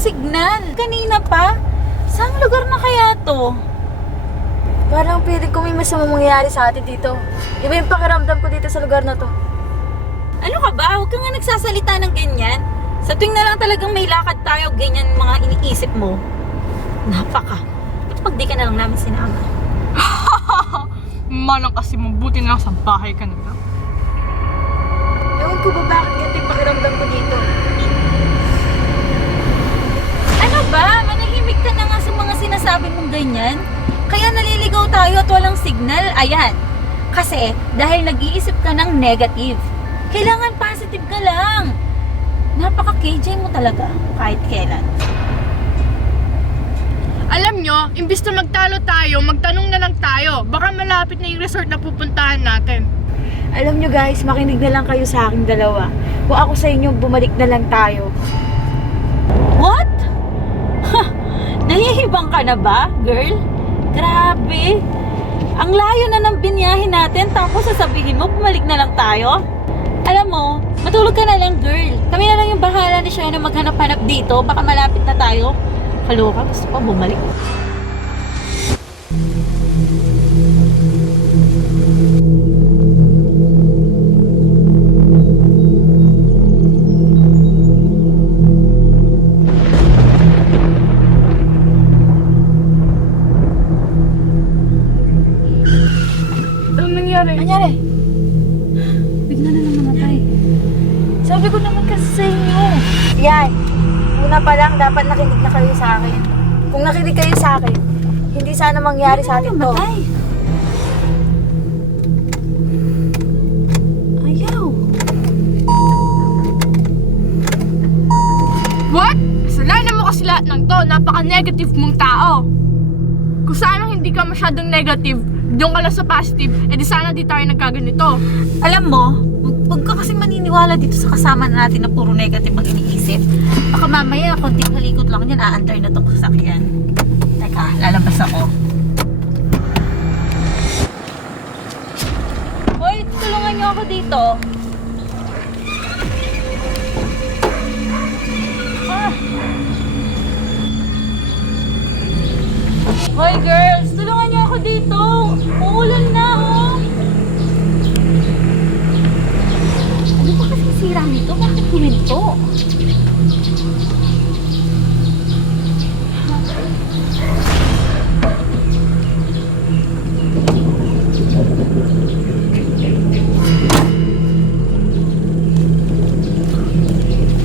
signal. Kanina pa. Saan lugar na kaya to? Parang pilit ko may masamang mangyayari sa atin dito. Iba yung pakiramdam ko dito sa lugar na to. Ano ka ba? Huwag ka nga nagsasalita ng ganyan. Sa tuwing na lang talagang may lakad tayo, ganyan mga iniisip mo. Napaka. Ba't pag di ka na lang namin sinama? Manang kasi mabuti na lang sa bahay ka na lang. Ewan ko ba bakit ganito yung pakiramdam ko dito? Ano ba? Manahimik ka na nga sa mga sinasabi mong ganyan. Kaya naliligaw tayo at walang signal. Ayan. Kasi dahil nag-iisip ka ng negative. Kailangan positive ka lang. Napaka-KJ mo talaga kahit kailan. Alam nyo, imbis na magtalo tayo, magtanong na lang tayo. Baka malapit na yung resort na pupuntahan natin. Alam nyo guys, makinig na lang kayo sa aking dalawa. Kung ako sa inyo, bumalik na lang tayo. What? Ha, nahihibang ka na ba, girl? Grabe. Ang layo na ng binyahin natin tapos sasabihin mo, bumalik na lang tayo? Alam mo, matulog ka na lang, girl. Kami na lang yung bahala ni Shona maghanap-hanap dito. Baka malapit na tayo. Kaloka, gusto pa bumalik. Anong nangyari? Anyari? Bigla na lang namatay. Sabi ko naman kasi sa inyo. Yan. Una pa lang, dapat nakinig na kayo sa akin. Kung nakinig kayo sa akin, hindi sana mangyari sa atin to. Namatay. Ayaw. What? Kasalanan mo kasi lahat ng to. Napaka-negative mong tao. Kung sana hindi ka masyadong negative, doon ka lang sa positive, edi sana di tayo nagkaganito. Alam mo, huwag ka kasi maniniwala dito sa kasama natin na puro negative ang iniisip. Baka mamaya, konting halikot lang yan, aantay na itong sasakyan. Teka, lalabas ako. Hoy, tulungan niyo ako dito. Ah. Hoy girls, tulungan niyo ako dito. Uulan na, oh. Ano ba kasi sira nito? Bakit huminto?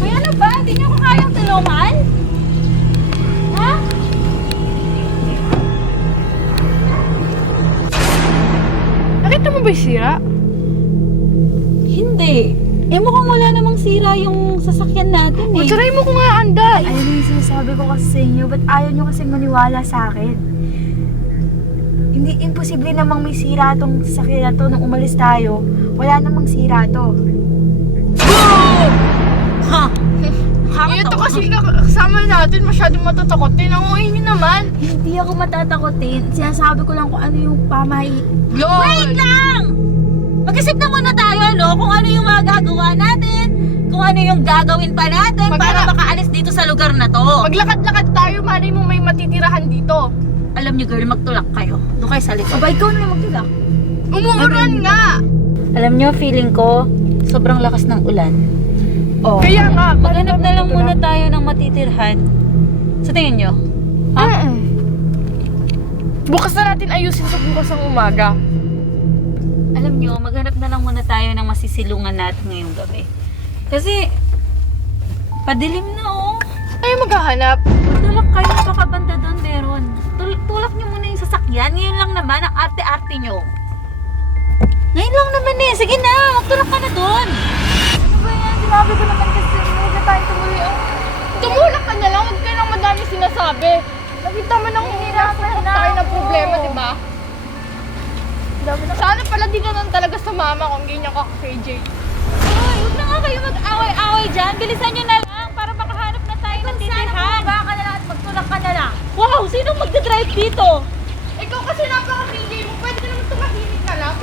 Ay, ano ba? Hindi niyo ko kayang tulungan? Ha? Nakita mo ba yung sira? Hindi. Eh mukhang wala namang sira yung sasakyan natin O, eh. try mo kung nga anday. Ayun yung sinasabi ko kasi sa inyo, ba't ayaw nyo kasi maniwala sa akin? Hindi imposible namang may sira tong sasakyan na to nung umalis tayo. Wala namang sira to. Ha? Ito kasi kasama natin masyadong matatakotin. Ang uwi niyo naman. Hindi ako matatakotin. Sinasabi ko lang kung ano yung Lord! Wait lang! Mag-isip na muna tayo, no? Kung ano yung mga gagawa natin. Kung ano yung gagawin pa natin para makaalis dito sa lugar na to. Maglakad-lakad tayo, malay mo may matitirahan dito. Alam niyo, girl, magtulak kayo. Doon kayo sa likod. Aba, ikaw na magtulak. Umuulan nga! Alam niyo, feeling ko, sobrang lakas ng ulan. Oh. Kaya nga, Maghanap na lang muna tayo ng matitirhan. Sa tingin niyo? Ha? Bukas na natin ayusin sa bukas ng umaga. Alam niyo, maghanap na lang muna tayo ng masisilungan natin ngayong gabi. Kasi, padilim na oh. Ay, maghahanap. Tulak kayo, baka banda doon meron. Tulak niyo muna yung sasakyan. Ngayon lang naman, ang arte-arte niyo. Ngayon lang naman eh. Sige na, magtulak ka na doon. Ano ba yan? Sinabi ko naman kasi huwag na tayo tumuloy. Tumulak ka na lang, huwag ka nang madami sinasabi. Nakita mo nang Nahihirapan na tayo ng ako. problema, di ba? Sana pala di ka nang talaga sumama kung ganyan ka KJ. Hoy, huwag na nga kayo mag-away-away dyan. Bilisan niyo na lang para makahanap na tayo ng titirhan. Bumaba ka na lang at magtulak ka na lang. Wow, sinong magdadrive dito? Ikaw kasi napaka-KJ mo, pwede ka naman tumahimik ka lang.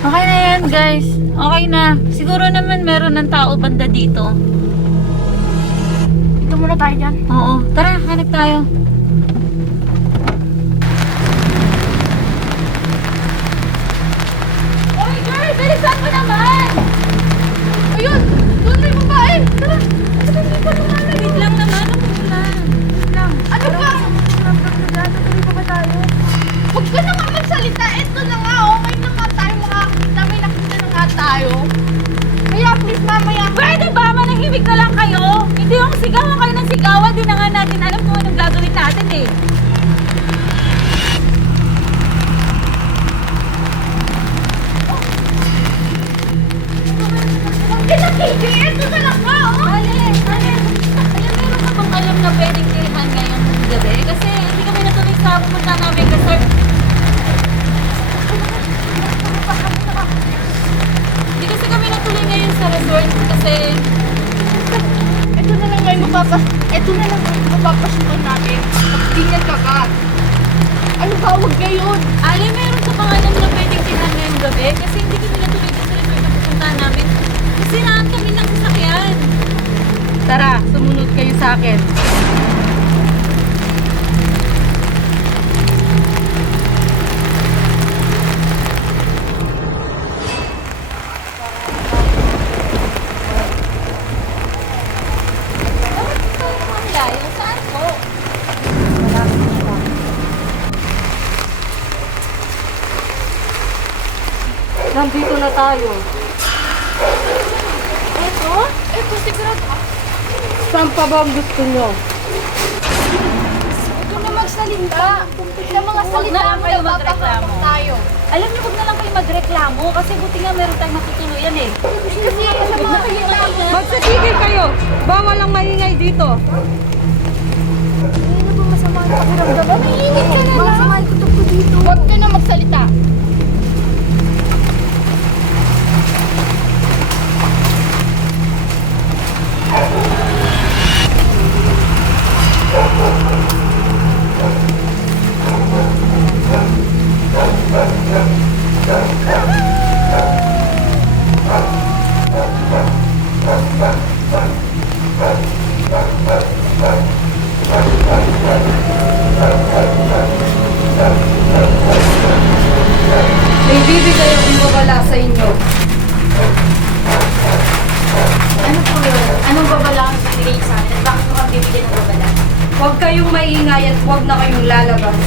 Okay na yan, guys. Okay na. Siguro naman meron ng tao banda dito. muna tayo dyan. Oo, tara, hanap tayo. Oy, girl! Bilisan mo naman! Ayun! Doon may babae! Tara! Wait lang naman, ako lang. Ano ba? Tuloy pa ba tayo? Huwag ka na nga magsalita. Ito na nga, okay na nga tayo makakita. May nakita na nga tayo. Kaya please, mamaya. Pwede ba? Manahimik na lang kayo. Hindi yung sigawan kayo ng sigawan. Di na nga natin alam kung anong gagawin natin eh. Huwag ka na, KJ. Ito na lang nga, oh. Alam, meron ka bang alam na pwedeng tirihan ngayong gabi? Kasi hindi kami natuloy sa pumunta namin kasi... Hindi kasi kami natuloy ngayon sa resort kasi... Ito na lang ngayon mapapasukan natin. Pagtingin ka ka. Ano ba? Huwag ngayon. Ali, meron ka bang alam na pwedeng tirihan ngayong gabi? Kasi hindi kami natuloy sa resort na pupunta namin. Kasi naan kami ng sasakyan. Tara, sumunod kayo sa akin. Ang layo, saan po? Nandito na tayo. Eto? Ito, sigurado ka. Saan pa ba ang gusto nyo? Huwag ka na magsalita. Sa mga Huwag salita na lang mo, kayo napapahamak magreklamo. tayo. Alam niyo, huwag na lang kayo magreklamo kasi buti nga meron tayong matutuluyan eh. Kasi sa mga salita mo, Magsasigil kayo! Bawal ang maingay dito. ano ba masama ang pakiramdam? Mainit ka na lang. Masama yung kutob ko dito. Huwag ka na magsalita. May bibigay akong babala sa inyo. Ano po yun? Anong babala ang bibigay sa amin? At bakit mo kang bibigyan ng babala? Huwag kayong maingay at huwag na kayong lalabas.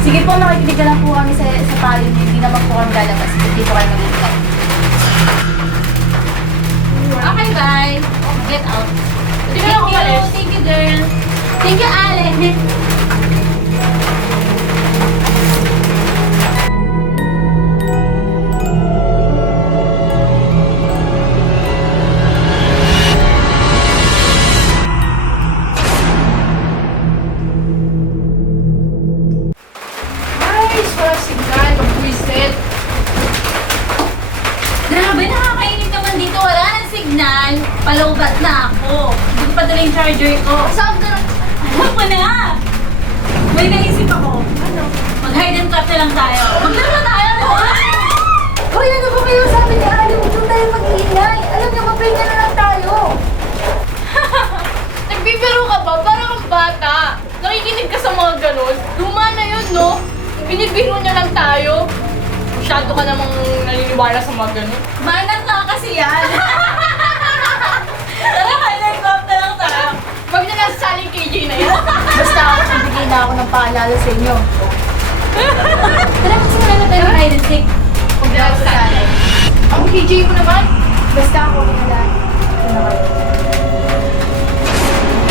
Sige po, nakikinig na lang po kami sa payo niyo. Hindi naman po kami lalabas. Hindi po kayo mag-intay. Okay, bye. Get out. Hindi ka lang umalis. Thank you, girl. Thank you, Allen. Guys, wala signal. Mag-reset. Grabe, nakakainit naman dito. Wala nang signal. Palawbat na ako. Hindi ko padala yung charger ko. Saan ka na? Alam mo na! May naisip ako. Ano? Mag-hide and trap na lang tayo. Maglaro tayo! Hoy, ano ba kayo sabi ni Ali? Huwag doon tayo mag-iingay. Alam niyo, mapahinga na lang tayo. Nagbibiro ka ba? Parang kang bata. Nakikinig ka sa mga ganun. Luma na yun, no? Binibiro niya lang tayo. Masyado ka namang naniniwala sa mga ganun. Manang ka kasi yan. Tara, hide and trap na lang tayo. Wag na nasasaling KJ na yan. Basta ako, nagbigay na ako ng paalala sa inyo. Tara, magsimula na tayo ng hide and seek. Huwag na nasasaling. Ang KJ mo naman. Basta ako, wala.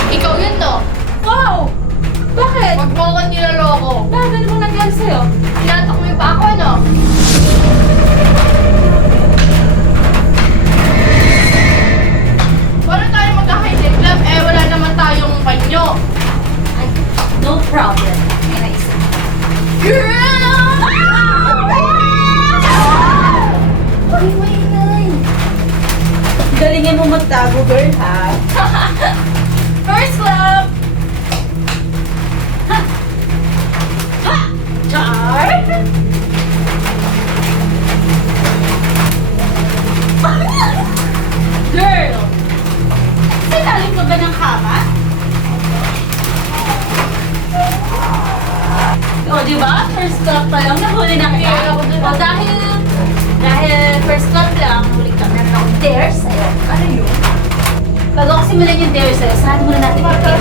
Ikaw yun, no? Wow! Bakit? Huwag mo akong nilaloko. Bakit? Ano bang nangyari sa'yo? Tinatak mo yung pa ako, no? Wala tayo magkakaintip club, eh wala naman tayong panyo. No problem. May naisip. Girl! Ay, maingay. Galingan mo magtago, girl, ha? First love! Char! Girl! Sinalim ka ba ng First clap pa lang, nahuli na kita. O dahil first clap lang, huli ka. Meron akong dare sa'yo. Ano yun? Bago kasi mula yung dare sa'yo, saan muna natin ito?